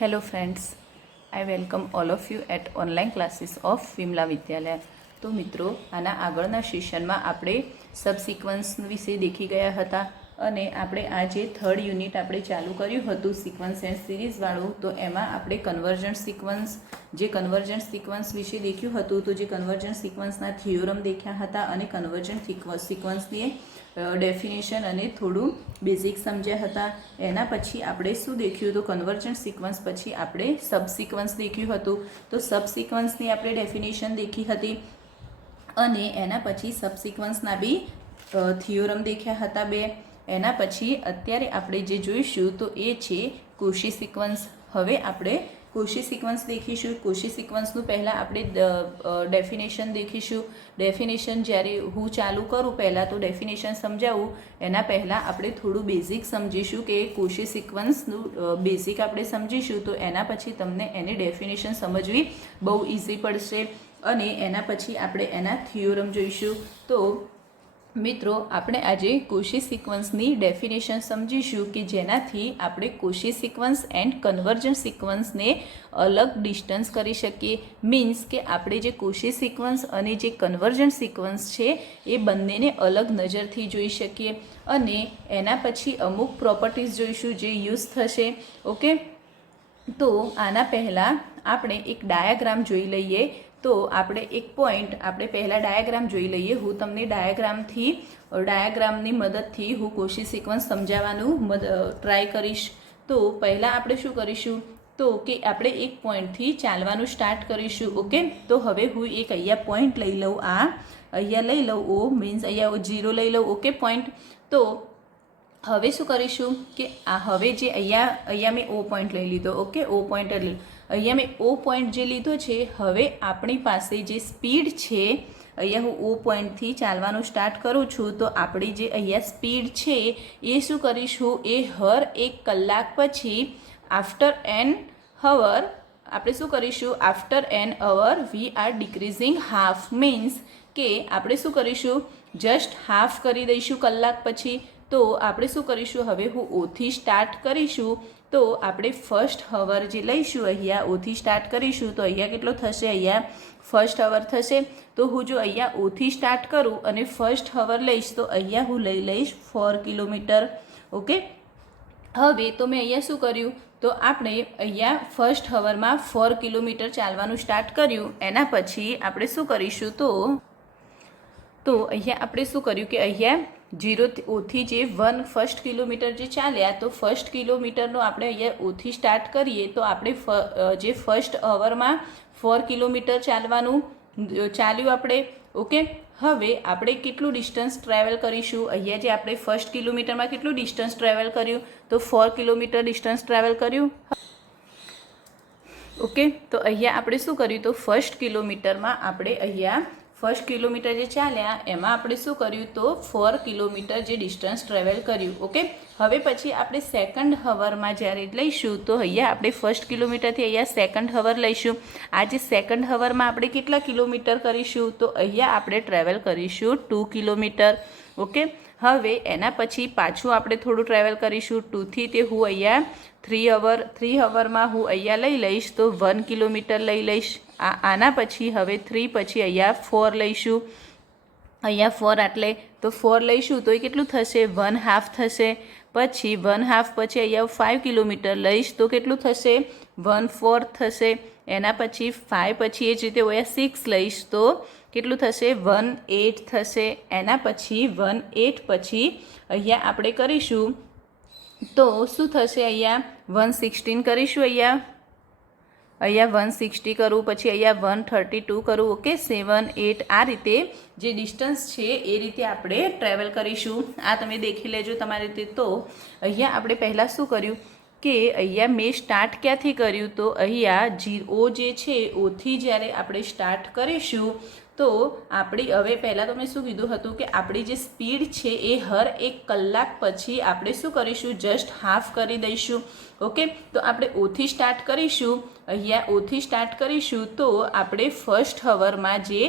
Hello friends, I welcome all of you at online classes of Vimala વિદ્યાલય. તો મિત્રો, આના આગળના સેશનમાં આપણે સબસિક્વન્સ વિશે દેખી ગયા હતા અને આપણે આ જે થર્ડ યુનિટ આપણે ચાલુ કર્યું હતું સિક્વન્સ એન્ડ સિરીઝવાળું, તો એમાં આપણે કન્વર્જન્ટ સિક્વન્સ વિશે દેખ્યું હતું. તો જે કન્વર્જન્ટ સિક્વન્સના થિયોરમ દેખ્યા હતા અને કન્વર્જન્ટ સિક્વન્સની ડેફિનેશન અને થોડું બેઝિક સમજ્યા હતા. એના પછી આપણે શું દેખ્યું? તો કન્વર્જન્ટ સિક્વન્સ પછી આપણે સબસિક્વન્સ દેખ્યું હતું. તો સબસિક્વન્સની આપણે ડેફિનેશન દેખી હતી અને એના પછી સબસિક્વન્સના બી થિયોરમ દેખ્યા હતા બે. એના પછી અત્યારે આપણે જે જોઈશું તો એ છે કોશી સિક્વન્સ. હવે આપણે કોશી સિક્વન્સ દેખીશું. કોશી સિક્વન્સનું પહેલાં આપણે ડેફિનેશન દેખીશું. ડેફિનેશન જ્યારે હું ચાલુ કરું પહેલાં તો ડેફિનેશન સમજાવું એના પહેલાં આપણે થોડું બેઝિક સમજીશું કે કોશી સિક્વન્સનું બેઝિક આપણે સમજીશું તો એના પછી તમને એની ડેફિનેશન સમજવી બહુ ઇઝી પડશે અને એના પછી આપણે એના થિયોરમ જોઈશું. તો મિત્રો, આપણે આજે કોશી સિક્વન્સની ડેફિનેશન સમજીશું કે જેનાથી આપણે કોશી સિક્વન્સ એન્ડ કન્વર્જન્ટ સિક્વન્સને અલગ ડિસ્ટન્સ કરી શકીએ. મીન્સ કે આપણે જે કોશી સિક્વન્સ અને જે કન્વર્જન્ટ સિક્વન્સ છે એ બંનેને અલગ નજરથી જોઈ શકીએ અને એના પછી અમુક પ્રોપર્ટીઝ જોઈશું જે યુઝ થશે. ઓકે, તો આના પહેલાં આપણે એક ડાયાગ્રામ જોઈ લઈએ. તો આપણે એક પોઈન્ટ આપણે પહેલાં ડાયાગ્રામ જોઈ લઈએ. હું તમને ડાયાગ્રામની મદદથી હું કોશી સિક્વન્સ સમજાવવાનું ટ્રાય કરીશ. તો પહેલાં આપણે શું કરીશું? તો કે આપણે એક પોઈન્ટથી ચાલવાનું સ્ટાર્ટ કરીશું. ઓકે, તો હવે હું એક અહીંયા પોઈન્ટ લઈ લઉં. અહીંયા લઈ લઉં ઓ મીન્સ અહીંયા 0 લઈ લઉં. Okay, point. તો હવે શું કરીશું કે હવે જે અહીંયા મેં ઓ પોઈન્ટ લઈ લીધો. ઓકે, ઓ પોઈન્ટ અહીંયા મેં ઓ પોઈન્ટ જે લીધો છે. હવે આપણી પાસે જે સ્પીડ છે, અહીંયા હું ઓ પોઈન્ટથી ચાલવાનું સ્ટાર્ટ કરું છું તો આપણી જે અહીંયા સ્પીડ છે એ શું કરીશું? એ હર 1 કલાક પછી આફ્ટર એન અવર આપણે શું કરીશું? After an hour we are decreasing half. Means કે આપણે શું કરીશું? જસ્ટ હાફ કરી દઈશું કલાક પછી. તો આપણે શું કરીશું? હવે હું ઓથી સ્ટાર્ટ કરીશું. તો આપણે ફર્સ્ટ અવર જે લઈશું, અહીંયા ઓથી સ્ટાર્ટ કરીશું તો અહીંયા કેટલો થશે? અહીંયા ફર્સ્ટ અવર થશે. તો હું જો અહીંયા ઓથી સ્ટાર્ટ કરું અને ફર્સ્ટ અવર લઈશ તો અહીંયા હું લઈ લઈશ 4 કિલોમીટર. ઓકે, હવે તો મેં અહીંયા શું કર્યું? તો આપણે અહીંયા ફર્સ્ટ અવરમાં 4 કિલોમીટર ચાલવાનું સ્ટાર્ટ કર્યું. એના પછી આપણે શું કરીશું? તો અહીંયા આપણે શું કર્યું કે અહીંયા 0 ઓથી જે ફર્સ્ટ કિલોમીટર જે ચાલ્યા તો ફર્સ્ટ કિલોમીટરનો આપણે અહીંયા ઓથી સ્ટાર્ટ કરીએ તો આપણે જે ફર્સ્ટ અવરમાં 4 કિલોમીટર ચાલ્યું આપણે. ઓકે, હવે આપણે કેટલું ડિસ્ટન્સ ટ્રાવેલ કરીશું? અહીંયા જે આપણે ફર્સ્ટ કિલોમીટરમાં કેટલું ડિસ્ટન્સ ટ્રાવેલ કર્યું? તો 4 કિલોમીટર ડિસ્ટન્સ ટ્રાવેલ કર્યું. ઓકે, તો અહીંયા આપણે શું કર્યું? તો ફર્સ્ટ કિલોમીટરમાં આપણે અહીંયા ફર્સ્ટ કિલોમીટર જે ચાલ્યા એમાં આપણે શું કર્યું? તો 4 કિલોમીટર જે ડિસ્ટન્સ ટ્રાવેલ કર્યું. ઓકે, હવે પછી આપણે સેકન્ડ અવરમાં જ્યારે લઈશું તો અહીંયા આપણે ફર્સ્ટ કિલોમીટરથી અહીંયા સેકન્ડ અવર લઈશું. આ જે સેકન્ડ અવરમાં આપણે કેટલા કિલોમીટર કરીશું? તો અહીંયા આપણે ટ્રાવેલ કરીશું 2 કિલોમીટર. ઓકે, હવે એના પછી પાછું આપણે થોડું ટ્રાવેલ કરીશું 2થી તે હું અહીંયા 3 અવરમાં હું અહીંયા લઈ લઈશ તો 1 કિલોમીટર લઈ લઈશ. આના પછી હવે 3 પછી અહીંયા 4 લઈશું. અહીંયા 4 આટલે તો 4 લઈશું તો એ કેટલું થશે? 1/2 થશે. પછી 1/2 પછી અહીંયા 5 કિલોમીટર લઈશ તો કેટલું થશે? 1/4 થશે. એના પછી 5 પછી એ જ રીતે અહીંયા 6 લઈશ તો કેટલું થશે? 1/8 થશે. એના પછી 1/8 પછી અહીંયા આપણે કરીશું તો શું થશે? અહીંયા 116 કરીશું. અહીંયા 160 કરું, પછી અહીંયા 132 કરું. ઓકે, 7 8 આ રીતે જે ડિસ્ટન્સ છે એ રીતે આપણે ટ્રાવેલ કરીશું. આ તમે દેખી લેજો તમારી રીતે. તો અહીંયા આપણે પહેલાં શું કર્યું કે અહીંયા મેં સ્ટાર્ટ ક્યાંથી કર્યું? તો અહીંયા ઓ જે છે ઓથી જ્યારે આપણે સ્ટાર્ટ કરીશું તો આપણી હવે પહેલાં તો મેં શું કીધું હતું કે આપણી જે સ્પીડ છે એ હર 1 કલાક પછી આપણે શું કરીશું? જસ્ટ હાફ કરી દઈશું. ઓકે, તો આપણે ઓથી સ્ટાર્ટ કરીશું. અહીંયા ઓથી સ્ટાર્ટ કરીશું તો આપણે ફર્સ્ટ અવરમાં જે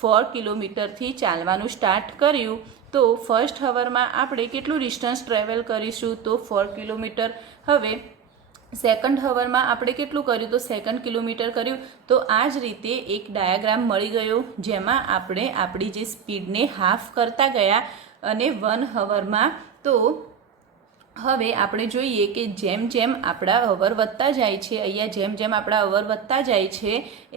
4 કિલોમીટરથી ચાલવાનું સ્ટાર્ટ કર્યું તો ફર્સ્ટ અવરમાં આપણે કેટલું ડિસ્ટન્સ ટ્રાવેલ કરીશું? તો 4 કિલોમીટર. હવે સેકન્ડ હવરમાં આપણે કેટલું કર્યું તો 2 કિલોમીટર કર્યું. તો આ જ રીતે એક ડાયાગ્રામ મળી ગયો જેમાં આપણે આપણી જે સ્પીડને હાફ કરતા ગયા અને 1 હવરમાં. તો હવે આપણે જોઈએ કે જેમ જેમ આપણા અવર વધતા જાય છે, અહીંયા જેમ જેમ આપણા અવર વધતા જાય છે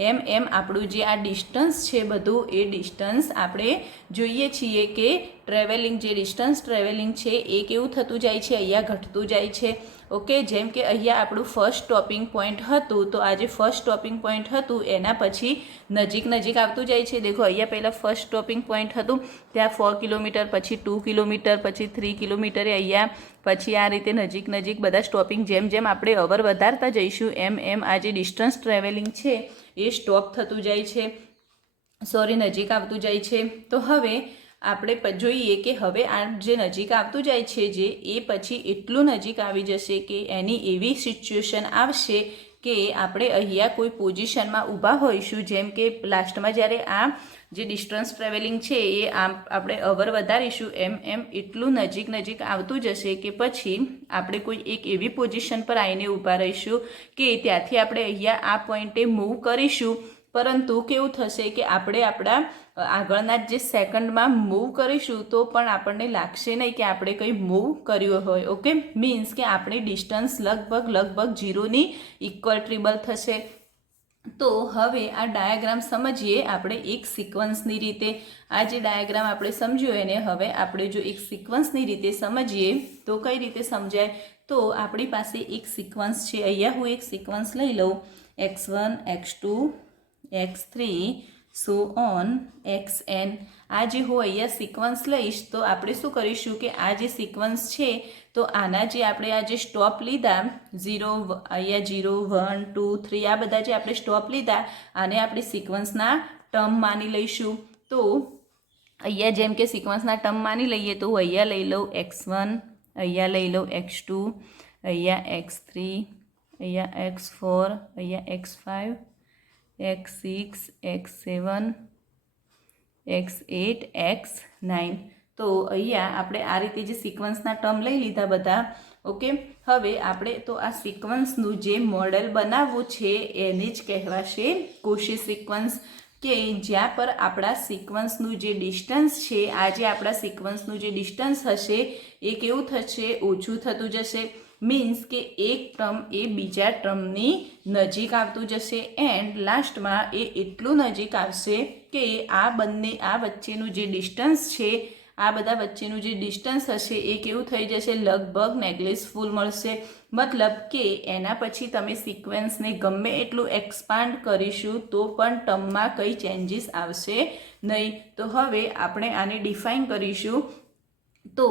એમ એમ આપણું જે આ ડિસ્ટન્સ છે બધું એ ડિસ્ટન્સ આપણે જોઈએ છીએ કે ટ્રાવેલિંગ જે ડિસ્ટન્સ ટ્રાવેલિંગ છે એ કેવું થતું જાય છે, અહીંયા ઘટતું જાય છે. ઓકે, જેમ કે અહીંયા આપણું ફર્સ્ટ સ્ટોપિંગ પોઈન્ટ હતું, તો આ જે ફર્સ્ટ સ્ટોપિંગ પોઈન્ટ હતું એના પછી નજીક નજીક આવતું જાય છે. દેખો અહીંયા પહેલાં ફર્સ્ટ સ્ટોપિંગ પોઈન્ટ હતું, ત્યાં 4 કિલોમીટર, પછી 2 કિલોમીટર, પછી 3 કિલોમીટરે અહીંયા, પછી આ રીતે નજીક નજીક બધા સ્ટોપિંગ જેમ જેમ આપણે અવર વધારતા જઈશું એમ એમ આ જે ડિસ્ટન્સ ટ્રાવેલિંગ છે એ સ્ટોપ થતું જાય છે, નજીક આવતું જાય છે. તો હવે આપણે જોઈએ કે હવે આ જે નજીક આવતું જાય છે જે એ પછી એટલું નજીક આવી જશે કે એની એવી સિચ્યુએશન આવશે કે આપણે અહીંયા કોઈ પોઝિશનમાં ઊભા હોઈશું. જેમ કે લાસ્ટમાં જ્યારે આ જે ડિસ્ટન્સ ટ્રાવેલિંગ છે એ આમ આપણે અવર વધારીશું એમ એમ એટલું નજીક નજીક આવતું જશે કે પછી આપણે કોઈ એક એવી પોઝિશન પર આવીને ઊભા રહીશું કે ત્યાંથી આપણે અહીંયા આ પોઈન્ટે મૂવ કરીશું. પરંતુ કેવું થશે કે આપણે આપણા આગળના જે સેકન્ડમાં મૂવ કરીશું તો પણ આપણને લાગશે નહીં કે આપણે કંઈ મૂવ કર્યું હોય. ઓકે, મીન્સ કે આપણી ડિસ્ટન્સ લગભગ 0ની ઇક્વલ ટ્રિબલ થશે. તો હવે આ ડાયાગ્રામ સમજીએ આપણે એક સિક્વન્સની રીતે. આ જે ડાયાગ્રામ આપણે સમજ્યો એને હવે આપણે જો એક સિક્વન્સની રીતે સમજીએ તો કઈ રીતે સમજાય, તો આપણી પાસે એક સિક્વન્સ છે. અહીંયા હું એક સિક્વન્સ લઈ લઉં, x1 x2 x3 so on xn. આ જે હું અહીંયા સિક્વન્સ લઈશ તો આપણે શું કરીશું કે આ જે સિક્વન્સ છે તો આના જે આપણે આ જે સ્ટોપ લીધા 0, અહીંયા 0 1 2 3 આ બધા જે આપણે સ્ટોપ લીધા આને આપણે સિક્વન્સના ટર્મ માની લઈશું. તો અહીંયા જેમ કે સિક્વન્સના ટર્મ માની લઈએ તો હું અહીંયા લઈ લઉં x1, અહીંયા લઈ લઉં x2, અહીંયા x3, અહીંયા x4, અહીંયા x5, x6, x7, x8, x9. તો અહીંયા આપણે આ રીતે જે સિક્વન્સના ટર્મ લઈ લીધા બધા. ઓકે, હવે આપણે તો આ સિક્વન્સનું જે મોડેલ બનાવવું છે એને જ કહેવાશે કોશી સિક્વન્સ, કે જ્યાં પર આપણા સિક્વન્સનું જે ડિસ્ટન્સ છે, આ જે આપણા સિક્વન્સનું જે ડિસ્ટન્સ હશે એ કેવું થશે, ઓછું થતું જશે. મીન્સ કે એક ટર્મ એ બીજા ટર્મની નજીક આવતું જશે એન્ડ લાસ્ટમાં એ એટલું નજીક આવશે કે આ વચ્ચેનું જે ડિસ્ટન્સ છે, આ બધા વચ્ચેનું જે ડિસ્ટન્સ હશે એ કેવું થઈ જશે, લગભગ નેગ્લિજિબલ મળશે. મતલબ કે એના પછી તમે સિક્વન્સને ગમે એટલું એક્સપાન્ડ કરીશું તો પણ ટર્મમાં કંઈ ચેન્જીસ આવશે નહીં. તો હવે આપણે આને ડિફાઇન કરીશું. તો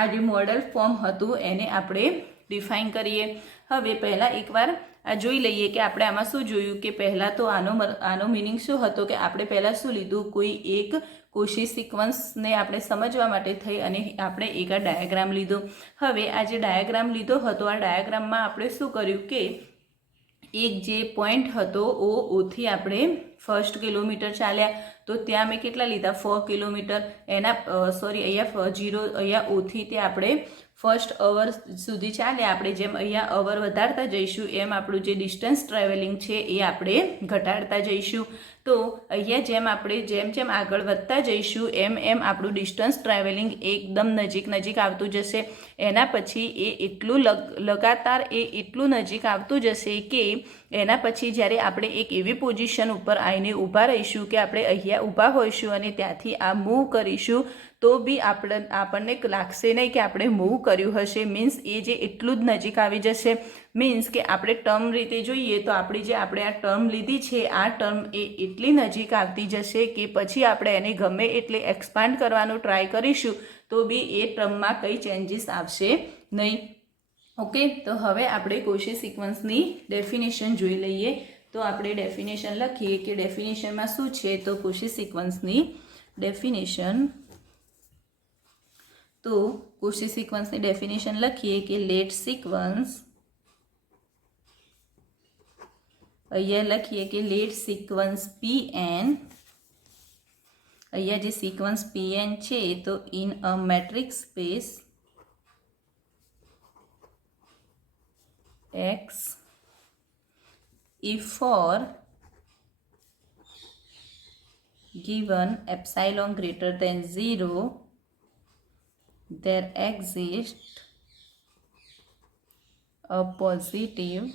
આ જે મોડેલ ફોર્મ હતું એને આપણે ડિફાઇન કરીએ. હવે પહેલાં એકવાર આ જોઈ લઈએ કે આપણે આમાં શું જોયું, કે પહેલાં તો આનો મિનિંગ શું હતો કે આપણે પહેલાં શું લીધું, કોઈ એક કોશી સિક્વન્સને આપણે સમજવા માટે થઈ અને આપણે એક આ ડાયાગ્રામ લીધો. હવે આ જે ડાયાગ્રામ લીધો હતો આ ડાયાગ્રામમાં આપણે શું કર્યું કે એક જે પોઈન્ટ હતો ઓથી આપણે ફર્સ્ટ કિલોમીટર ચાલ્યા. તો ત્યાં મેં કેટલા લીધા, 4 કિલોમીટર. અહીંયા 0, અહીંયા ઓથી તે આપણે ફર્સ્ટ અવર સુધી ચાલ્યા. આપણે જેમ અહીંયા અવર વધારતા જઈશું એમ આપણું જે ડિસ્ટન્સ ટ્રાવેલિંગ છે એ આપણે ઘટાડતા જઈશું. તો અહીંયા જેમ જેમ આગળ વધતા જઈશું એમ એમ આપણું ડિસ્ટન્સ ટ્રાવેલિંગ એકદમ નજીક આવતું જશે. એના પછી એ એટલું લગાતાર એટલું નજીક આવતું જશે કે એના પછી જ્યારે આપણે એક એવી પોઝિશન ઉપર આવીને ઊભા રહીશું કે આપણે અહીંયા ઊભા હોઈશું અને ત્યાંથી આ મૂવ કરીશું તો બી આપણને લાગશે નહીં કે આપણે મૂવ કર્યું હશે. મીન્સ એ જે એટલું જ નજીક આવી જશે. મીન્સ કે આપણે ટર્મ રીતે જોઈએ તો આપણે આ ટર્મ લીધી છે આ ટર્મ એ એટલી નજીક આવતી જશે કે પછી આપણે એને ગમે એટલે એક્સપાન્ડ કરવાનો ટ્રાય કરીશું તો બી એ ટર્મમાં કંઈ ચેન્જીસ આવશે નહીં. ઓકે, તો હવે આપણે કોશી સિક્વન્સની ડેફિનેશન જોઈ લઈએ. તો આપણે ડેફિનેશન લખીએ કે ડેફિનેશનમાં શું છે. તો કોશી સિક્વન્સની ડેફિનેશન, તો કોશી સિક્વન્સની ડેફિનેશન લખીએ કે લેટ સિક્વન્સ, અહીંયા લખીએ કે લેટ સિક્વન્સ Pn, અહીંયા જે સિક્વન્સ Pn છે તો in a metric space x if for given epsilon greater than 0 there exists a positive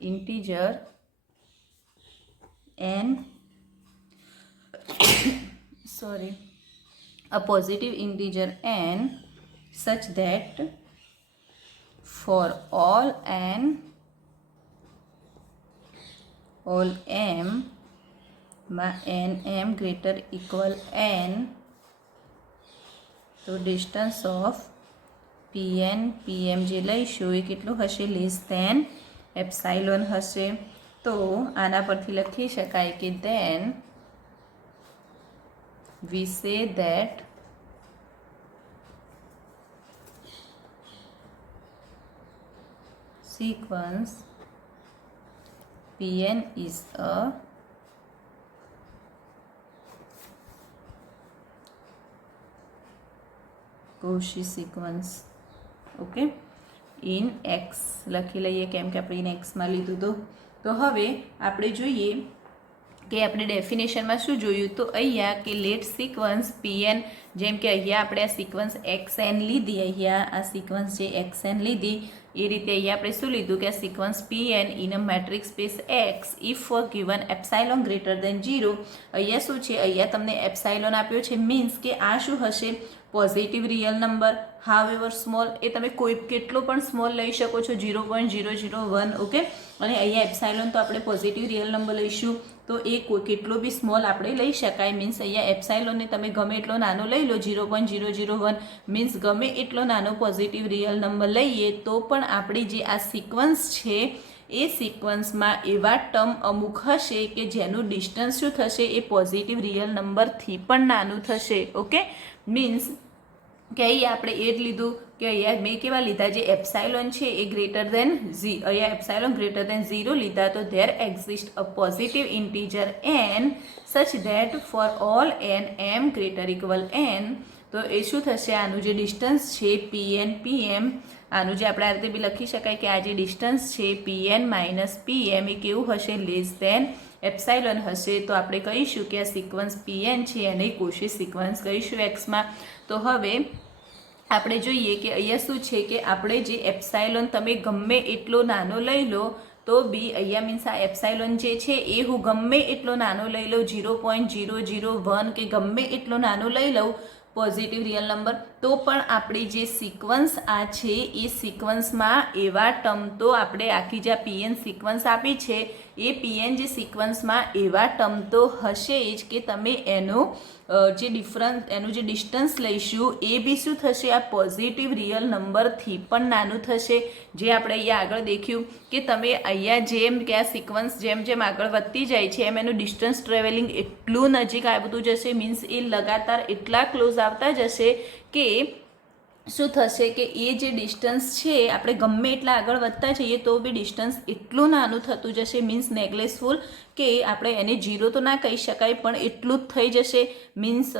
integer n a positive integer n such that for all m m greater equal n તો distance of pm જે લઈશું એ કેટલું હશે less than epsilon હશે. તો આના પરથી લખી શકાય કે then we say that sequence Pn is a Cauchy sequence. Okay, in x લખી લઈએ કેમ કે આપણે ઇન એક્સમાં લીધું તો હવે આપણે જોઈએ કે આપણે ડેફિનેશનમાં શું જોયું. તો અહીંયા કે લેટ સિક્વન્સ પીએન, જેમ કે અહીંયા આપણે આ સિક્વન્સ એક્સએન લીધી, અહીંયા આ સિક્વન્સ જે એક્સએન લીધી એ રીતે અહીંયા આપણે શું લીધું કે આ sequence PN in a metric space X if for given epsilon greater than 0. અહીંયા શું છે, અહીંયા તમને એપ્સાઇલોન આપ્યો છે, મીન્સ કે આ શું હશે, પોઝિટિવ રિયલ નંબર હાવ એવર સ્મોલ, એ તમે કોઈ કેટલો પણ સ્મોલ લઈ શકો છો, 0.001. ઓકે, અને અહીંયા એપ્સાઇલોન તો આપણે પોઝિટિવ રિયલ નંબર લઈશું તો એ કેટલો બી સ્મોલ આપણે લઈ શકાય, મીન્સ અહીંયા એપ્સાઇલોનને તમે ગમે એટલો નાનો લઈ લો, 0.001 મીન્સ ગમે એટલો નાનો પોઝિટિવ રિયલ નંબર લઈએ તો પણ આપણી જે આ સિક્વન્સ છે એ સિક્વન્સમાં એવા ટર્મ અમુક હશે કે જેનું ડિસ્ટન્સ શું થશે, એ પોઝિટિવ રિયલ નંબરથી પણ નાનું થશે. ઓકે, મીન્સ કે અહીંયા આપણે એ જ લીધું કે અહીંયા મેં કેવા લીધા, જે એપ્સાઇલોન છે એ ગ્રેટર દેન અહીંયા એપ્સાઇલોન ગ્રેટર દેન 0 લીધા, તો there exist a positive integer n સચ that for all m greater equal n. તો એ શું થશે, આનું જે ડિસ્ટન્સ છે pm, આનું જે આપણે આ રીતે બી લખી શકાય કે આ જે ડિસ્ટન્સ છે pn માઇનસ pm એ કેવું હશે, લેસ ધેન એપ્સાઇલોન હશે. તો આપણે કહીશું કે આ સિક્વન્સ pn છે એને કોશી સિક્વન્સ કહીશું એક્સમાં. તો હવે આપણે જોઈએ કે અહીંયા શું છે કે આપણે જે એપ્સાઇલોન તમે ગમે એટલો નાનો લઈ લો તો બી અહીંયા મીન્સ આ એપ્સાઇલોન જે છે એ હું ગમે એટલો નાનો લઈ લઉં, 0.001 કે ગમે એટલો નાનો લઈ લઉં પોઝિટિવ રિયલ નંબર, તો પણ આપણી જે સિક્વન્સ આ છે એ સિક્વન્સમાં એવા ટર્મ તો આપણે આખી જે પીએન સિક્વન્સ આપી છે એ પીએન જે સિક્વન્સમાં એવા ટર્મ તો હશે જ કે તમે એનું જે ડિફરન્સ એનું જે ડિસ્ટન્સ લઈશું એ બી શું થશે, આ પોઝિટિવ રિયલ નંબરથી પણ નાનું થશે. જે આપણે અહીંયા આગળ દેખ્યું કે તમે અહીંયા જેમ કે આ સિક્વન્સ જેમ જેમ આગળ વધતી જાય છે એમ એનું ડિસ્ટન્સ ટ્રાવેલિંગ એટલું નજીક આવતું જશે, મીન્સ એ લગાતાર એટલા ક્લોઝ આવતા જશે કે શું થશે કે એ જે ડિસ્ટન્સ છે આપણે ગમે એટલા આગળ વધતા જઈએ તો બી ડિસ્ટન્સ એટલું નાનું થતું જશે, મીન્સ નેગ્લેસફુલ, કે આપણે એને 0 તો ના કહી શકાય પણ એટલું જ થઈ જશે, મીન્સ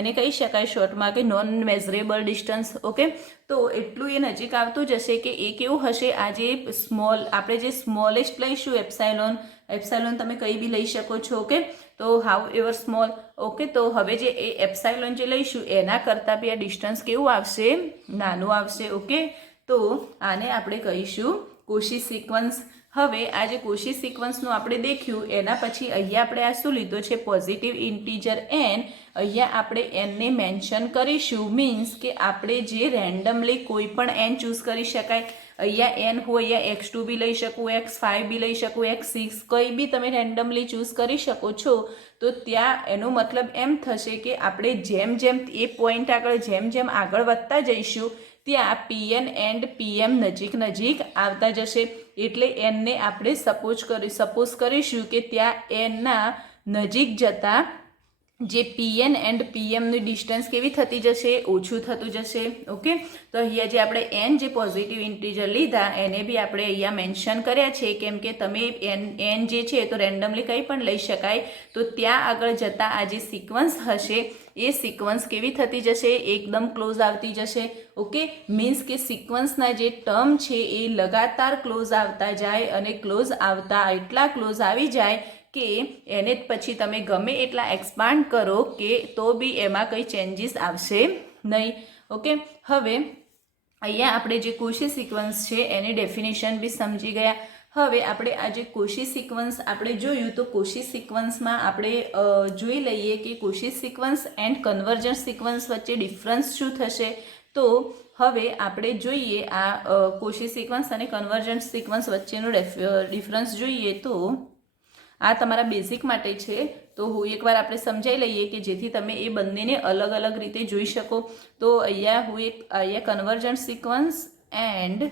એને કહી શકાય શોર્ટમાં કે નોન મેઝરેબલ ડિસ્ટન્સ. ઓકે, તો એટલું એ નજીક આવતું જશે કે એ કેવું હશે, આ જે સ્મોલ આપણે જે સ્મોલેસ્ટ લઈશું એપ્સાઇલોન તમે કંઈ બી લઈ શકો છો. ઓકે, તો હાઉ એવર સ્મોલ. ઓકે, તો હવે જે એ એપ્સાઇલોન જે લઈશું એના કરતાં બી આ ડિસ્ટન્સ કેવું આવશે, નાનું આવશે. ઓકે, તો આને આપણે કહીશું કોશી સિક્વન્સ. હવે આ જે કોશી સિક્વન્સનું આપણે દેખ્યું એના પછી અહીંયા આપણે આ શું લીધો છે, પોઝિટિવ ઇન્ટીજર n. અહીંયા આપણે nને મેન્શન કરીશું, મીન્સ કે આપણે જે રેન્ડમલી કોઈ પણ n ચૂઝ કરી શકાય. અહીંયા n હોય, અહીંયા x2 બી લઈ શકું, x5 બી લઈ શકું, x6 કંઈ બી તમે રેન્ડમલી ચૂઝ કરી શકો છો. તો ત્યાં એનો મતલબ એમ થશે કે આપણે જેમ જેમ એ પોઈન્ટ આગળ જેમ જેમ આગળ વધતા જઈશું ત્યાં પીએન એન્ડ પીએમ નજીક નજીક આવતા જશે. એટલે એનને આપણે સપોઝ કરીશું કે ત્યાં એનના નજીક જતાં જે પીએન એન્ડ પીએમની ડિસ્ટન્સ કેવી થતી જશે, ઓછું થતું જશે. ઓકે, તો અહીંયા જે આપણે એન જે પોઝિટિવ ઇન્ટીજર લીધા એને બી આપણે અહીંયા મેન્શન કર્યા છે, કેમ કે તમે એન જે છે તો રેન્ડમલી કંઈ પણ લઈ શકાય. તો ત્યાં આગળ જતાં આ જે સિક્વન્સ હશે એ સિક્વન્સ કેવી થતી જશે, એકદમ ક્લોઝ આવતી જશે. ઓકે, મીન્સ કે સિક્વન્સના જે ટર્મ છે એ લગાતાર ક્લોઝ આવતા જાય અને ક્લોઝ આવતા એટલા ક્લોઝ આવી જાય કે એને પછી તમે ગમે એટલા એક્સપાન્ડ કરો કે તો બી એમાં કંઈ ચેન્જીસ આવશે નહીં. ઓકે, હવે અહીંયા આપણે જે કોશી સિક્વન્સ છે એની ડેફિનેશન બી સમજી ગયા. હવે આપણે આ જે કોશી સિક્વન્સ આપણે જોયું તો કોશી સિક્વન્સમાં આપણે જોઈ લઈએ કે કોશી સિક્વન્સ એન્ડ કન્વર્જન્સ સિક્વન્સ વચ્ચે ડિફરન્સ શું થશે. તો હવે આપણે જોઈએ આ કોશી સિક્વન્સ અને કન્વર્જન્સ સિક્વન્સ વચ્ચેનો ડિફરન્સ જોઈએ. તો આ તમારા બેઝિક માટે છે, તો હું એકવાર આપણે સમજાઈ લઈએ કે જેથી તમે એ બંનેને અલગ અલગ રીતે જોઈ શકો. તો અહીંયા કન્વર્જન્ટ સિક્વન્સ એન્ડ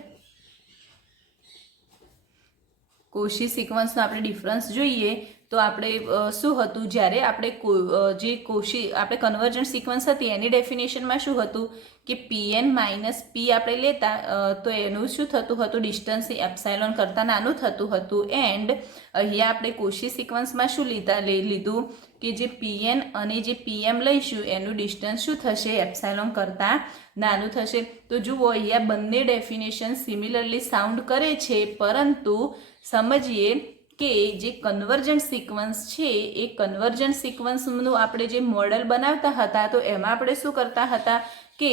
કોશી સિક્વન્સનો આપણે ડિફરન્સ જોઈએ. તો આપણે શું હતું, જ્યારે આપણે જે આપણે કન્વર્જન્ટ સિક્વન્સ હતી એની ડેફિનેશનમાં શું હતું કે પીએન માઇનસ પી આપણે લેતા તો એનું શું થતું હતું, ડિસ્ટન્સ એપ્સાયલોન કરતાં નાનું થતું હતું. એન્ડ અહીંયા આપણે કોશી સિક્વન્સમાં શું લીધું કે જે પીએન અને જે પીએમ લઈશું એનું ડિસ્ટન્સ શું થશે, એપ્સાયલોન કરતાં નાનું થશે. તો જુઓ અહીંયા બંને ડેફિનેશન સિમિલરલી સાઉન્ડ કરે છે, પરંતુ સમજીએ કે જે કન્વર્જન્ટ સિક્વન્સ છે એ કન્વર્જન્ટ સિક્વન્સનું આપણે જે મોડલ બનાવતા હતા તો એમાં આપણે શું કરતા હતા કે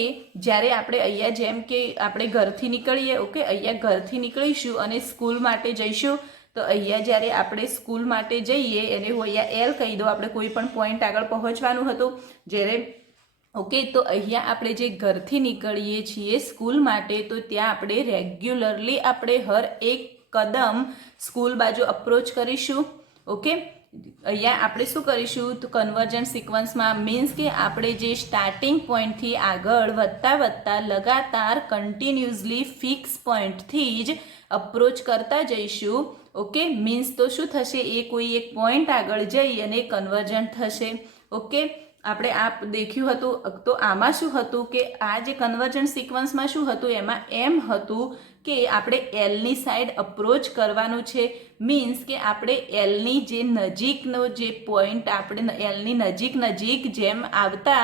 જ્યારે આપણે અહીંયા જેમ કે આપણે ઘરથી નીકળીએ, ઓકે, અહીંયા ઘરથી નીકળીશું અને સ્કૂલ માટે જઈશું. તો અહીંયા જ્યારે આપણે સ્કૂલ માટે જઈએ એને હું અહીંયા એલ કહી દો, આપણે કોઈ પણ પોઈન્ટ આગળ પહોંચવાનું હતું. જ્યારે ઓકે, તો અહીંયા આપણે જે ઘરથી નીકળીએ છીએ સ્કૂલ માટે તો ત્યાં આપણે રેગ્યુલરલી આપણે હર એક કદમ સ્કૂલ બાજુ અપ્રોચ કરીશું. ઓકે, અહીંયા આપણે શું કરીશું તો કન્વર્જન્ટ સિક્વન્સમાં મીન્સ કે આપણે જે સ્ટાર્ટિંગ પોઈન્ટથી આગળ વધતા લગાતાર કન્ટિન્યુઅસલી ફિક્સ પોઈન્ટથી જ અપ્રોચ કરતા જઈશું. ઓકે, મીન્સ તો શું થશે, એ કોઈ એક પોઈન્ટ આગળ જઈ અને કન્વર્જન્ટ થશે. ઓકે, આપણે આ દેખ્યું હતું. તો આમાં શું હતું કે આ જે કન્વર્જન્ટ સિક્વન્સમાં શું હતું, એમાં એમ હતું કે આપણે એલની સાઈડ અપ્રોચ કરવાનું છે. મીન્સ કે આપણે એલની જે નજીકનો જે પોઈન્ટ આપણે એલની નજીક જેમ આવતા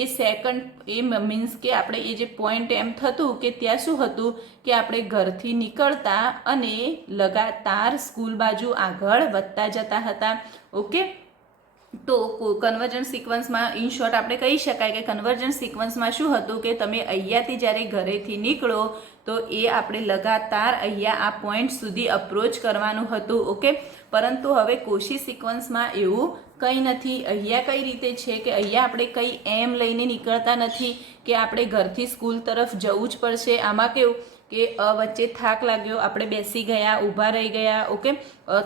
એ સેકન્ડ એ મીન્સ કે આપણે એ જે પોઈન્ટ એમ થતું કે ત્યાં શું હતું કે આપણે ઘરથી નીકળતા અને લગાતાર સ્કૂલ બાજુ આગળ વધતા જતા હતા. ઓકે, તો કન્વર્જન્ટ સિક્વન્સમાં ઇન શોર્ટ આપણે કહી શકાય કે કન્વર્જન્ટ સિક્વન્સમાં શું હતું કે તમે અહીંયાથી જ્યારે ઘરેથી નીકળો તો એ આપણે લગાતાર અહીંયા આ પોઈન્ટ સુધી અપ્રોચ કરવાનું હતું. ઓકે, પરંતુ હવે કોશી સિક્વન્સમાં એવું કંઈ નથી. અહીંયા કઈ રીતે છે કે અહીંયા આપણે કંઈ એમ લઈને નીકળતા નથી કે આપણે ઘરથી સ્કૂલ તરફ જવું જ પડશે. આમાં કેવું કે વચ્ચે થાક લાગ્યો, આપણે બેસી ગયા, ઊભા રહી ગયા. ઓકે,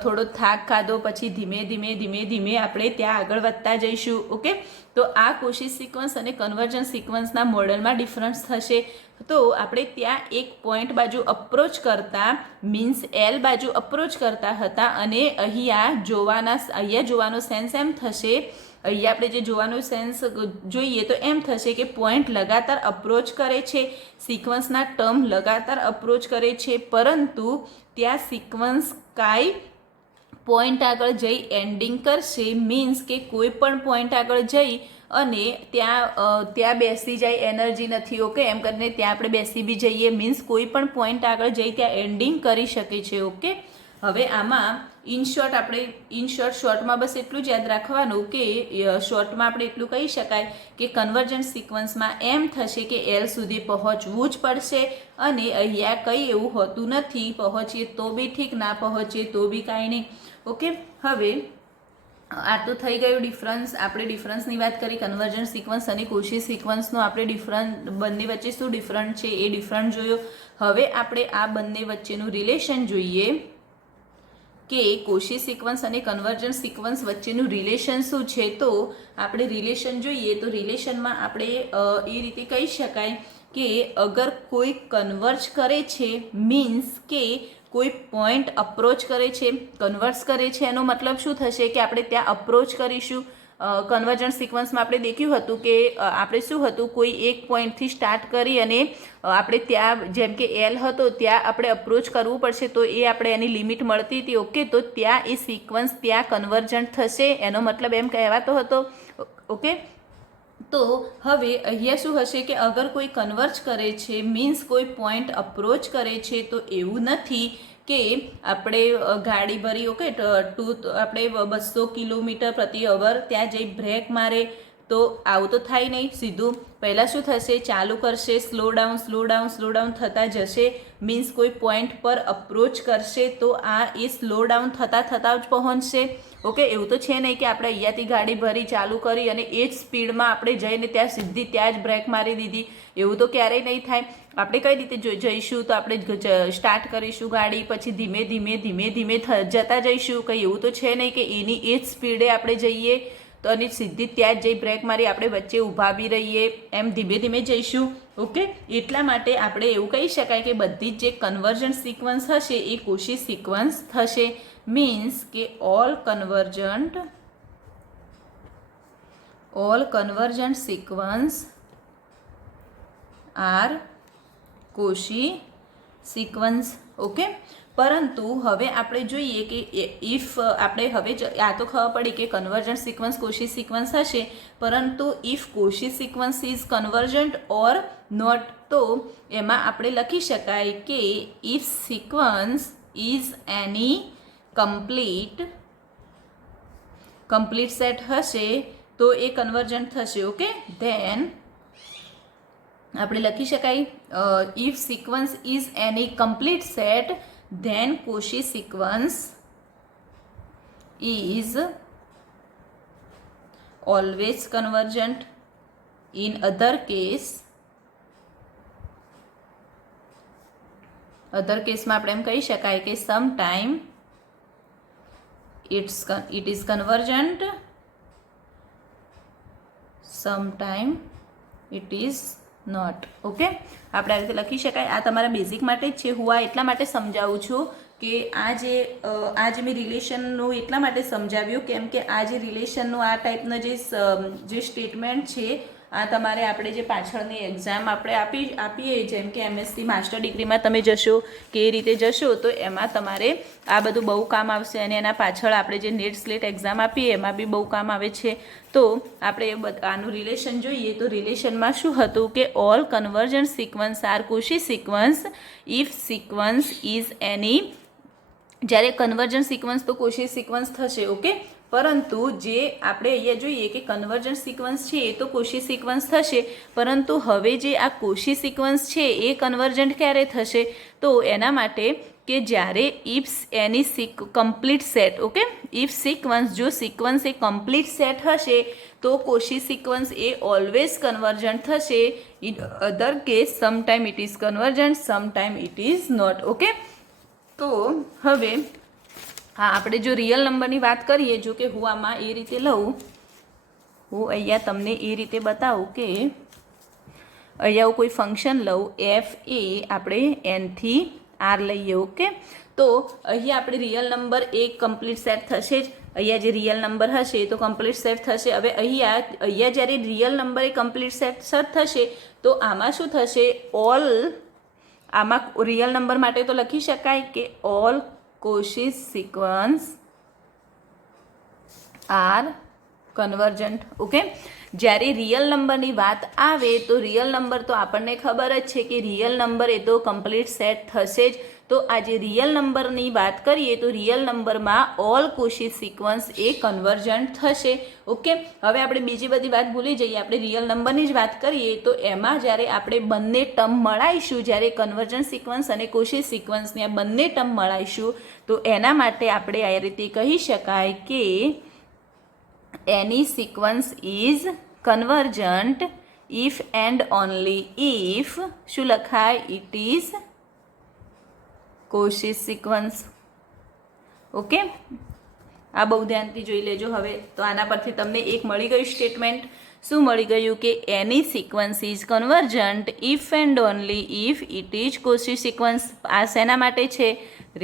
થોડો થાક ખાધો, પછી ધીમે આપણે ત્યાં આગળ વધતા જઈશું. ઓકે, તો આ કોશી સિક્વન્સ અને કન્વર્જન્ટ સિક્વન્સના મોડલમાં ડિફરન્સ થશે. તો આપણે ત્યાં એક પોઈન્ટ બાજુ અપ્રોચ કરતા મીન્સ એલ બાજુ અપ્રોચ કરતા હતા અને અહીંયા જોવાનો સેન્સ એમ થશે, અહીંયા આપણે જે જોવાનો સેન્સ જોઈએ તો એમ થશે કે પોઈન્ટ લગાતાર અપ્રોચ કરે છે, સિક્વન્સના ટર્મ લગાતાર અપ્રોચ કરે છે, પરંતુ ત્યાં સિક્વન્સ કાંઈ પોઈન્ટ આગળ જઈ એન્ડિંગ કરશે. મીન્સ કે કોઈ પણ પોઈન્ટ આગળ જઈ અને ત્યાં બેસી જાય, એનર્જી નથી. ઓકે, એમ કરીને ત્યાં આપણે બેસી બી જઈએ. મીન્સ કોઈ પણ પોઈન્ટ આગળ જઈ ત્યાં એન્ડિંગ કરી શકે છે. ઓકે, હવે આમાં શોર્ટમાં બસ એટલું જ યાદ રાખવાનું કે શોર્ટમાં આપણે એટલું કહી શકાય કે કન્વર્જન્ટ સિક્વન્સમાં એમ થશે કે એલ સુધી પહોંચવું જ પડશે અને અહીંયા કંઈ એવું હોતું નથી. પહોંચીએ તો બી ઠીક, ના પહોંચીએ તો બી કાંઈ નહીં. ઓકે, હવે આ તો થઈ ગયું ડિફરન્સ. આપણે ડિફરન્સની વાત કરી, કન્વર્જન્ટ સિક્વન્સ અને કોશી સિક્વન્સનો આપણે બંને વચ્ચે શું ડિફરન્ટ છે એ ડિફરન્ટ જોયો. હવે આપણે આ બંને વચ્ચેનું રિલેશન જોઈએ કે કોશી સિક્વન્સ અને કન્વર્જન્ટ સિક્વન્સ વચ્ચેનું રિલેશન શું છે. તો આપણે રિલેશન જોઈએ તો રિલેશનમાં આપણે એ રીતે કહી શકાય કે અગર કોઈ કન્વર્જ કરે છે મીન્સ કે કોઈ પોઈન્ટ અપ્રોચ કરે છે, કન્વર્સ કરે છે, એનો મતલબ શું થશે કે આપણે ત્યાં અપ્રોચ કરીશું. કન્વર્જન્ટ સિક્વન્સમાં આપણે દેખ્યું હતું કે આપણે શું હતું, કોઈ એક પોઈન્ટથી સ્ટાર્ટ કરી અને આપણે ત્યાં જેમ કે એલ હતો ત્યાં આપણે અપ્રોચ કરવું પડશે તો એ આપણે એની લિમિટ મળતી હતી. ઓકે, તો ત્યાં એ સિક્વન્સ ત્યાં કન્વર્જન્ટ થશે, એનો મતલબ એમ કહેવાતો હતો. ઓકે, તો હવે અહીંયા શું હશે કે અગર કોઈ કન્વર્જ કરે છે મીન્સ કોઈ પોઈન્ટ અપ્રોચ કરે છે, તો એવું નથી કે આપણે ગાડી ભરી ઓકે આપણે 200 કિલોમીટર પ્રતિ અવર ત્યાં જઈ બ્રેક મારે, તો આવું તો થાય નહીં. સીધું પહેલાં શું થશે, ચાલુ કરશે, સ્લો ડાઉન થતાં જશે, મીન્સ કોઈ પોઈન્ટ પર અપ્રોચ કરશે તો આ એ સ્લો ડાઉન થતાં જ પહોંચશે. ઓકે, એવું તો છે નહીં કે આપણે અહીંયાથી ગાડી ભરી ચાલુ કરી અને એ જ સ્પીડમાં આપણે જઈને ત્યાં જ બ્રેક મારી દીધી, એવું તો ક્યારેય નહીં થાય. આપણે કઈ રીતે જઈશું, તો આપણે સ્ટાર્ટ કરીશું ગાડી, પછી ધીમે ધીમે જતા જઈશું. કંઈ એવું તો છે નહીં કે એની એ જ સ્પીડે આપણે જઈએ તો અને સીધી ત્યાં જ જઈ બ્રેક મારી આપણે વચ્ચે ઊભા બી રહીએ, એમ ધીમે ધીમે જઈશું. ઓકે, એટલા માટે આપણે એવું કહી શકાય કે બધી જ જે કન્વર્જન્ટ સિક્વન્સ હશે એ કોશી સિક્વન્સ થશે. મીન્સ કે all convergent sequence are Cauchy sequence. Okay, પરંતુ હવે આપણે જોઈએ કે ઇફ આપણે હવે આ તો ખબર પડી કે કન્વર્જન્ટ સિક્વન્સ કોશી સિક્વન્સ હશે, પરંતુ if Cauchy sequence is convergent or not, તો એમાં આપણે લખી શકાય કે ઇફ સિક્વન્સ ઇઝ એની કમ્પ્લીટ સેટ હશે તો એ કન્વર્જન્ટ થશે. ઓકે, ધેન આપણે લખી શકાય ઇફ સિક્વન્સ ઇઝ એની complete set then Cauchy sequence is always convergent. In other કેસમાં આપણે એમ કહી શકાય કે sometime it is convergent, sometime it is not. Okay, આપણે આ રીતે લખી શકાય. આ તમારા બેઝિક માટે જ છે. હું આ એટલા માટે સમજાવું છું કે આ જે મેં રિલેશનનું એટલા માટે સમજાવ્યું કેમ કે આ જે રિલેશનનું આ ટાઈપનો જે સ્ટેટમેન્ટ છે આ તમારે આપણે જે પાછળની એક્ઝામ આપણે આપીએ જેમ કે MSc માસ્ટર ડિગ્રીમાં તમે જશો કે એ રીતે જશો તો એમાં તમારે આ બધું બહુ કામ આવશે, અને એના પાછળ આપણે જે નેટ સ્લેટ એક્ઝામ આપીએ એમાં બી બહુ કામ આવે છે. તો આપણે આનું રિલેશન જોઈએ તો રિલેશનમાં શું હતું કે all convergent sequence are Cauchy sequence if sequence is any, જ્યારે કન્વર્જન્ટ સિક્વન્સ તો કોશી સિક્વન્સ થશે. ઓકે, પરંતુ જે આપણે અહીંયા જોઈએ કે કન્વર્જન્ટ સિક્વન્સ છે એ તો કોશી સિક્વન્સ થશે, પરંતુ હવે જે આ કોશી સિક્વન્સ છે એ કન્વર્જન્ટ ક્યારે થશે, તો એના માટે કે જ્યારે ઇફ એની complete set. Okay, if sequence, જો સિક્વન્સ એ કમ્પ્લીટ સેટ હશે તો કોશી સિક્વન્સ એ ઓલવેઝ કન્વર્જન્ટ થશે. In other case sometime it is convergent, sometime it is not. Okay, તો હવે હા આપણે જો રિયલ નંબરની વાત કરીએ, જો કે હું આમાં એ રીતે લઉં, હું અહીંયા તમને એ રીતે બતાવું કે અહીંયા હું કોઈ ફંક્શન લઉં f એ આપણે nથી r લઈએ. ઓકે, તો અહીંયા આપણે રિયલ નંબર એ કમ્પ્લીટ સેટ થશે જ. અહીંયા જે રિયલ નંબર હશે એ તો કમ્પ્લીટ સેટ થશે. હવે અહીંયા જ્યારે રિયલ નંબર એ કમ્પ્લીટ સેટ થશે તો આમાં શું થશે, આમાં રિયલ નંબર માટે તો લખી શકાય કે all Cauchy sequence are convergent. Okay, જ્યારે રિયલ નંબરની વાત આવે તો રિયલ નંબર તો આપણને ખબર જ છે કે રિયલ નંબર એ તો કમ્પ્લીટ સેટ થશે જ. તો આ જે રિયલ નંબરની વાત કરીએ તો રિયલ નંબરમાં ઓલ Cauchy સિક્વન્સ એ કન્વર્જન્ટ થશે. ઓકે, હવે આપણે બીજી બધી વાત ભૂલી જઈએ, આપણે રિયલ નંબરની જ વાત કરીએ તો એમાં જ્યારે આપણે બંને ટર્મ મળાઈશું, જ્યારે કન્વર્જન્ટ સિક્વન્સ અને Cauchy સિક્વન્સની આ બંને ટર્મ મળાઈશું તો એના માટે આપણે આ રીતે કહી શકાય કે any sequence is convergent if and only if શું લખાય, it is Cauchy sequence. Okay, આ બહુ ધ્યાનથી જોઈ લેજો. હવે તો આના પરથી તમને એક મળી ગયું સ્ટેટમેન્ટ. શું મળી ગયું કે any sequence is convergent if and only if it is Cauchy sequence. આ શેના માટે છે,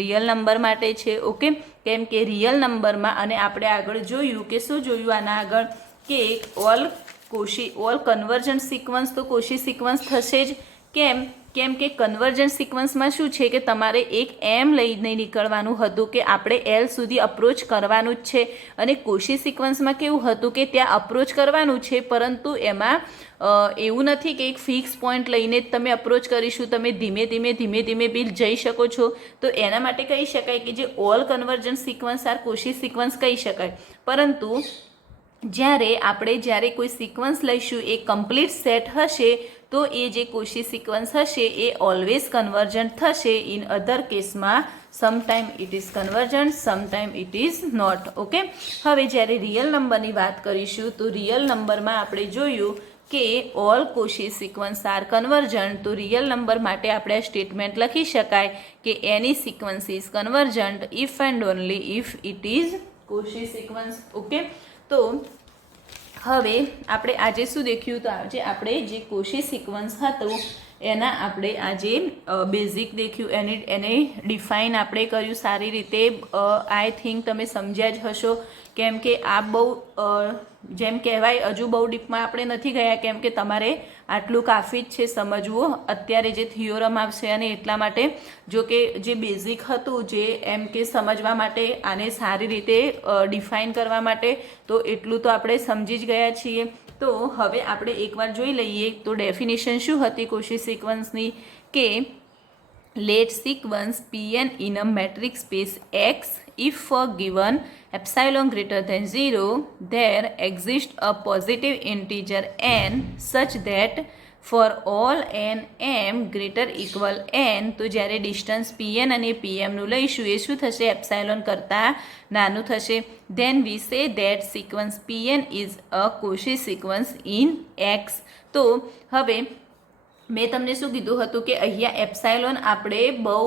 રિયલ નંબર માટે છે. ઓકે, કેમ કે રિયલ નંબરમાં, અને આપણે આગળ જોયું કે શું જોયું આના આગળ કે ઓલ કન્વર્જન્ટ સિક્વન્સ તો Cauchy સિક્વન્સ થશે જ. કેમ કેમ કે કન્વર્જન્ટ સિક્વન્સમાં શું છે કે તમારે એક એમ લઈને નીકળવાનું હતું કે આપણે એલ સુધી અપ્રોચ કરવાનું જ છે, અને કોશી સિક્વન્સમાં કેવું હતું કે ત્યાં અપ્રોચ કરવાનું છે, પરંતુ એમાં એવું નથી કે એક ફિક્સ પોઈન્ટ લઈને જ તમે અપ્રોચ કરીશું, તમે ધીમે ધીમે બી જઈ શકો છો. તો એના માટે કહી શકાય કે જે all convergent sequence are Cauchy sequence કહી શકાય. પરંતુ જ્યારે કોઈ સિક્વન્સ લઈશું એ કમ્પ્લીટ સેટ હશે તો એ જે કોશી સિક્વન્સ હશે એ ઓલવેઝ કન્વર્જન્ટ થશે. ઇન અધર કેસમાં sometime it is convergent, sometime it is not. Okay, હવે જ્યારે રિયલ નંબરની વાત કરીશું તો રિયલ નંબરમાં આપણે જોયું કે all Cauchy sequence are convergent. તો રિયલ નંબર માટે આપણે આ સ્ટેટમેન્ટ લખી શકાય કે any sequence is convergent if and only if it is Cauchy sequence. Okay, તો હવે આપણે આજે શું દેખ્યું? તો આજે આપણે જે કોશી સિક્વન્સ હતું એના આપણે આજે બેઝિક દેખ્યું, એને ડિફાઇન આપણે કર્યું સારી રીતે. આઈ થિંક તમે સમજ્યા જ હશો, કેમ કે આ બહુ જેમ કહેવાય હજુ બહુ ડીપમાં આપણે નથી ગયા, કેમ કે તમારે આટલું કાફી જ છે સમજવું અત્યારે જે થિયોરમ આવશે. અને એટલા માટે જો કે જે બેઝિક હતું, જે એમ કે સમજવા માટે, આને સારી રીતે ડિફાઇન કરવા માટે, તો એટલું તો આપણે સમજી જ ગયા છીએ. તો હવે આપણે એકવાર જોઈ લઈએ તો ડેફિનેશન શું હતી કોશી સિક્વન્સની, કે let sequence Pn in a metric space X if for given epsilon greater than 0 there exists a positive integer n such that for all n m greater equal n. તો જ્યારે ડિસ્ટન્સ pn અને pm નું લઈશું એ શું થશે? Epsilon કરતાં નાનું થશે. then we say that sequence pn is a Cauchy sequence in X. તો હવે મેં તમને શું કીધું હતું કે અહીંયા એપ્સાયલોન આપણે બહુ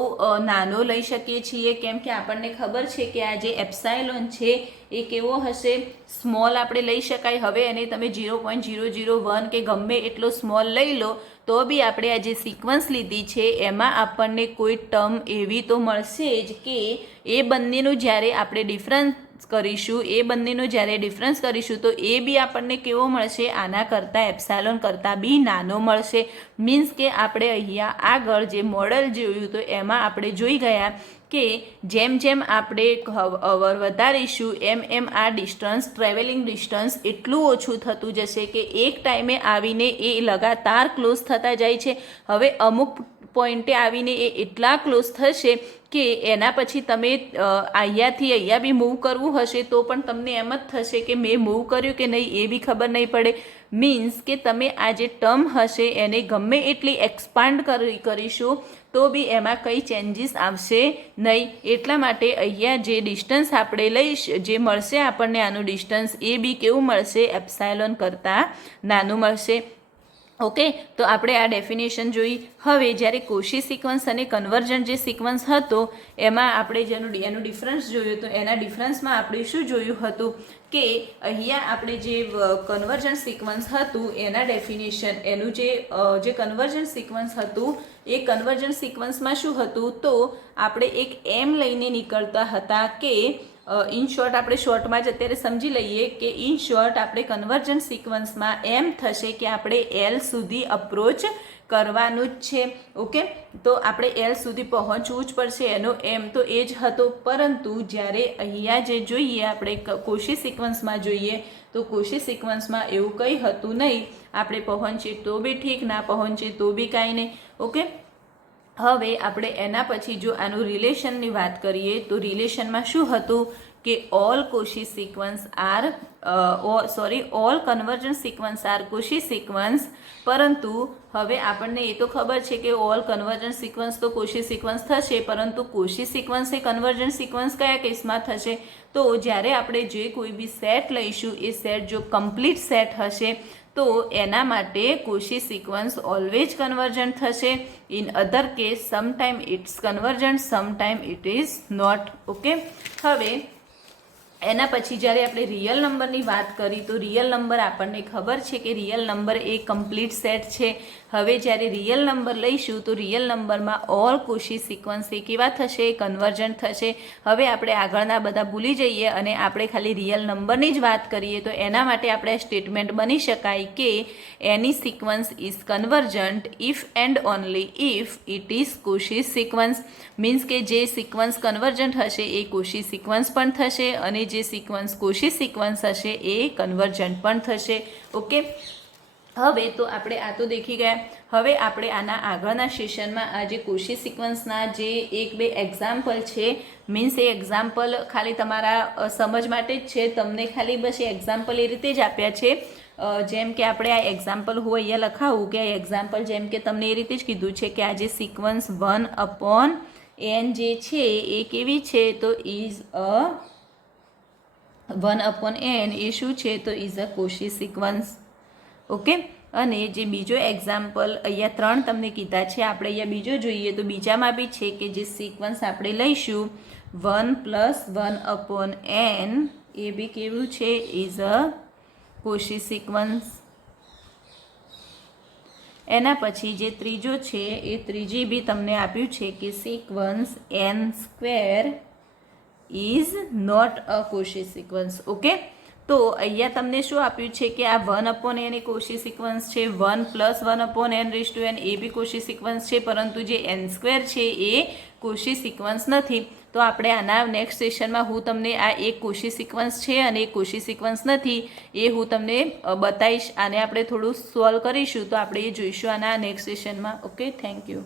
નાનો લઈ શકીએ છીએ, કેમ કે આપણને ખબર છે કે આ જે એપ્સાયલોન છે એ કેવો હશે? સ્મોલ આપણે લઈ શકાય. હવે એને તમે 0.001 કે ગમે એટલો સ્મોલ લઈ લો તો બી આપણે આ જે સિક્વન્સ લીધી છે એમાં આપણને કોઈ ટર્મ એવી તો મળશે જ કે એ બંનેનું જ્યારે આપણે ડિફરન્સ કરીશું તો એ બી આપણને કેવો મળશે? આના કરતાં એપ્સાયલોન કરતાં બી નાનો મળશે. મીન્સ કે આપણે અહીંયા આગળ જે મોડલ જોયું તો એમાં આપણે જોઈ ગયા કે જેમ જેમ આપણે અવર વધારીશું એમ આ ડિસ્ટન્સ, ટ્રાવેલિંગ ડિસ્ટન્સ એટલું ઓછું થતું જશે કે એક ટાઈમે આવીને એ લગાતાર ક્લોઝ થતા જાય છે. હવે અમુક પોઈન્ટે આવીને એ એટલા ક્લોઝ થશે કે એના પછી તમે અહીંયાથી અહીંયા બી મૂવ કરવું હશે તો પણ તમને એમ જ થશે કે મેં મૂવ કર્યું કે નહીં એ બી ખબર નહીં પડે. મીન્સ કે તમે આ જે ટર્મ હશે એને ગમે એટલી એક્સપાન્ડ કરીશું તો બી એમાં કંઈ ચેન્જીસ આવશે નહીં. એટલા માટે અહીંયા જે ડિસ્ટન્સ આપણે જે મળશે આપણને આનું ડિસ્ટન્સ એ બી કેવું મળશે? એપ્સાયલોન કરતાં નાનું મળશે. ઓકે, તો આપણે આ ડેફિનેશન જોઈ. હવે જ્યારે કોશી સિક્વન્સ અને કન્વર્જન્ટ જે સિક્વન્સ હતો એમાં આપણે એનું ડિફરન્સ જોયું તો એના ડિફરન્સમાં આપણે શું જોયું હતું કે અહીંયા આપણે જે કન્વર્જન્ટ સિક્વન્સ હતું એના ડેફિનેશન, એનું જે કન્વર્જન્ટ સિક્વન્સ હતું એ કન્વર્જન્ટ સિક્વન્સમાં શું હતું? તો આપણે એક એમ લઈને નીકળતા હતા કે ઇન શોર્ટ આપણે શોર્ટમાં જ અત્યારે સમજી લઈએ કે ઇન શોર્ટ આપણે કન્વર્જન્ટ સિક્વન્સમાં એમ થશે કે આપણે એલ સુધી અપ્રોચ કરવાનું જ છે. ઓકે, તો આપણે એલ સુધી પહોંચવું જ પડશે, એનો એમ તો એ જ હતો. પરંતુ જ્યારે અહીંયા જે જોઈએ આપણે કોશી સિક્વન્સમાં જોઈએ તો કોશી સિક્વન્સમાં એવું કંઈ હતું નહીં. આપણે પહોંચીએ તો બી ઠીક, ના પહોંચીએ તો બી કાંઈ નહીં. ઓકે, હવે આપણે એના પછી જો આનું રિલેશનની વાત કરીએ તો રિલેશનમાં શું હતું કે all Cauchy sequence are all convergent sequence are Cauchy sequence. પરંતુ હવે આપણને એ તો ખબર છે કે ઓલ કન્વર્જન્ટ સિક્વન્સ તો કોશી સિક્વન્સ થશે, પરંતુ કોશી સિક્વન્સ એ કન્વર્જન્ટ સિક્વન્સ કયા કેસમાં થશે? તો જ્યારે આપણે જે કોઈ બી સેટ લઈશું એ સેટ જો કમ્પ્લીટ સેટ હશે તો એના માટે કોશી સિક્વન્સ ઓલવેઝ કન્વર્જન્ટ થશે. In other case sometime it's convergent, sometime it is not. Okay, હવે એના પછી જ્યારે આપણે રિયલ નંબરની વાત કરી તો રિયલ નંબર આપણને ખબર છે કે રિયલ નંબર એ કમ્પ્લીટ સેટ છે. હવે જ્યારે રિયલ નંબર લઈશું તો રિયલ નંબરમાં ઓલ કોશી સિક્વન્સ એ કેવા થશે, કન્વર્જન્ટ થશે. હવે આપણે આગળના બધા ભૂલી જઈએ અને આપણે ખાલી રિયલ નંબરની જ વાત કરીએ તો એના માટે આપણે સ્ટેટમેન્ટ બની શકાય કે any sequence is convergent if and only if it is Cauchy sequence. Means કે જે સિક્વન્સ કન્વર્જન્ટ હશે એ કોશી સિક્વન્સ પણ થશે અને જે સિક્વન્સ કોશી સિક્વન્સ હશે એ કન્વર્જન્ટ પણ થશે. ઓકે, હવે તો આપણે આ તો દેખી ગયા. હવે આપણે આના આગળના સેશનમાં આ જે કોશી સિક્વન્સના જે 1-2 એક્ઝામ્પલ છે, મીન્સ એ એક્ઝામ્પલ ખાલી તમારા સમજ માટે જ છે, તમને ખાલી બસ એ એક્ઝામ્પલ એ રીતે જ આપ્યા છે. જેમ કે આપણે આ એક્ઝામ્પલ હું અહીંયા લખાવું કે આ એક્ઝામ્પલ જેમ કે તમને એ રીતે જ કીધું છે કે આ જે સિક્વન્સ 1/n જે છે એ કેવી છે તો ઇઝ અ 1/n એ શું છે તો is a Cauchy sequence. Okay, અને જે બીજો એક્ઝામ્પલ અહીંયા 3 તમને કીધા છે, આપણે અહીંયા બીજો જોઈએ તો બીજામાં બી છે કે જે સિક્વન્સ આપણે લઈશું 1 + 1/n એ બી કેવું છે ઇઝ અ કોશી સિક્વન્સ. એના પછી જે ત્રીજો છે એ ત્રીજી બી તમને આપ્યું છે કે sequence n² is not a Cauchy sequence. Okay, તો અહીંયા તમને શું આપ્યું છે કે આ 1/n એ કોશી સિક્વન્સ છે, 1 + 1/n એ બી કોશી સિક્વન્સ છે, પરંતુ જે n² છે એ કોશી સિક્વન્સ નથી. તો આપણે આના નેક્સ્ટ સેશનમાં હું તમને આ એક કોશી સિક્વન્સ છે અને એક કોશી સિક્વન્સ નથી એ હું તમને બતાવીશ. આને આપણે થોડું સોલ્વ કરીશું તો આપણે એ જોઈશું આના નેક્સ્ટ સેશનમાં. Okay, thank you.